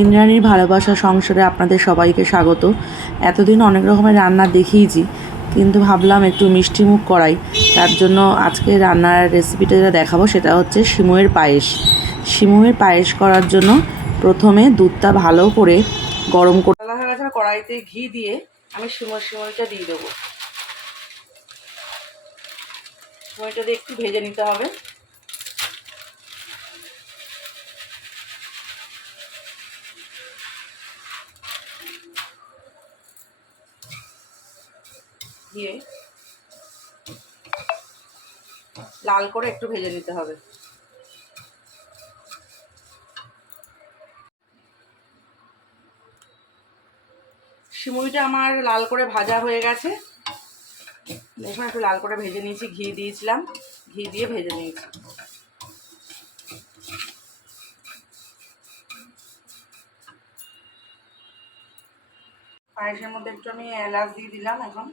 ইন্দ্রাণীর ভালোবাসা সংসারে আপনাদের সবাইকে স্বাগত। এতদিন অনেক রকমের রান্না দেখিয়েছি কিন্তু ভাবলাম একটু মিষ্টি মুখ করাই। তার জন্য আজকে রান্নার রেসিপিটা যেটা দেখাবো সেটা হচ্ছে শিমুয়ের পায়েস। শিমুয়ের পায়েস করার জন্য প্রথমে দুধটা ভালো করে গরম করে কড়াইতে ঘি দিয়ে আমি সিময় সিময়টা দিয়ে দেবো। সিময়টা দিয়ে একটু ভেজে নিতে হবে। দিয়ে লাল করে একটু ভেজে নিতে হবে। সিমুইটা আমার লাল করে ভাজা হয়ে গেছে। দেখুন, একটু লাল করে ভেজে নিয়েছি, ঘি দিয়েছিলাম। ঘি দিয়ে ভেজে নিয়েছি। পায়েসের মধ্যে একটু আমি এলাচ দিয়ে দিলাম এখন।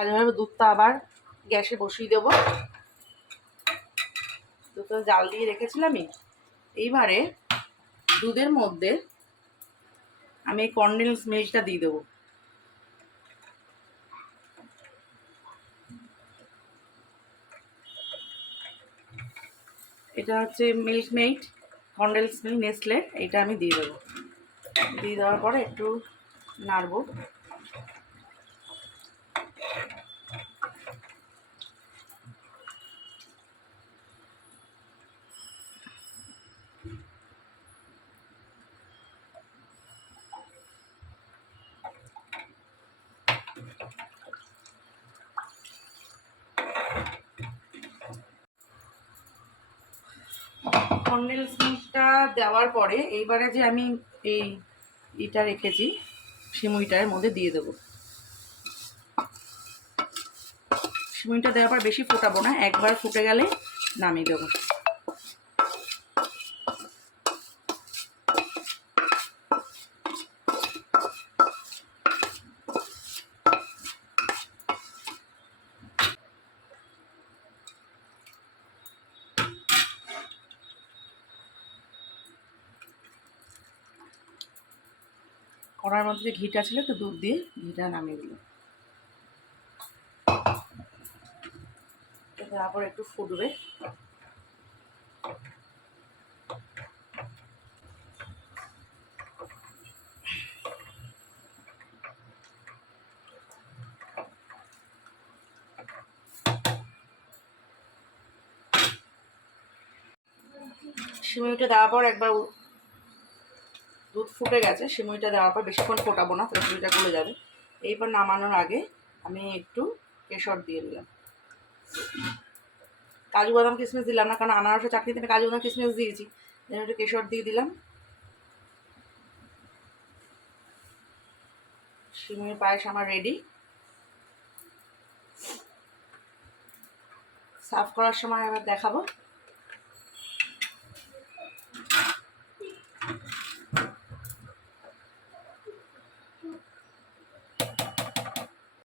ভালোভাবে দুধটা আবার গ্যাসে বসিয়ে দেবো। দুধটা জাল দিয়ে রেখেছিলামই এইবারে দুধের মধ্যে আমি এই কন্ডেন্স মিল্কটা দিয়ে দেবো। এটা হচ্ছে milkmaid condense milk Nestle এটা আমি দিয়ে দেবো। দিয়ে দেওয়ার পরে একটু নাড়বো। কন্ডেন্স মিল্কটা দেওয়ার পরে এইবারে যে আমি এই ইটা রেখেছি সিমুইটার মধ্যে দিয়ে দেবো। সিমুইটা দেওয়ার পর বেশি ফোটাবো না, একবার ফুটে গেলে নামিয়ে দেবো। কড়ার মধ্যে ঘিটা ছিল তো দুধ দিয়ে ঘিটা নামিয়ে দিল তারপর একটু ফুটবে। সিমুইটা দেওয়ার পর একবার দুধ ফুটে গেছে, সিমুইটা দেওয়ার পর বেশিক্ষণ ফোটাবো না, তাহলে সিমুইটা গলে যাবে। এইবার নামানোর আগে আমি একটু কেশর দিয়ে দিলাম। কাজু বাদাম কিশমিশ দিলাম না, কারণ আনারসে চাটনিতে কাজু বাদাম কিশমিশ দিয়েছি। একটু কেশর দিয়ে দিলাম। সিমের পায়েস আমার রেডি সার্ভ করার সময় এবার দেখাবো।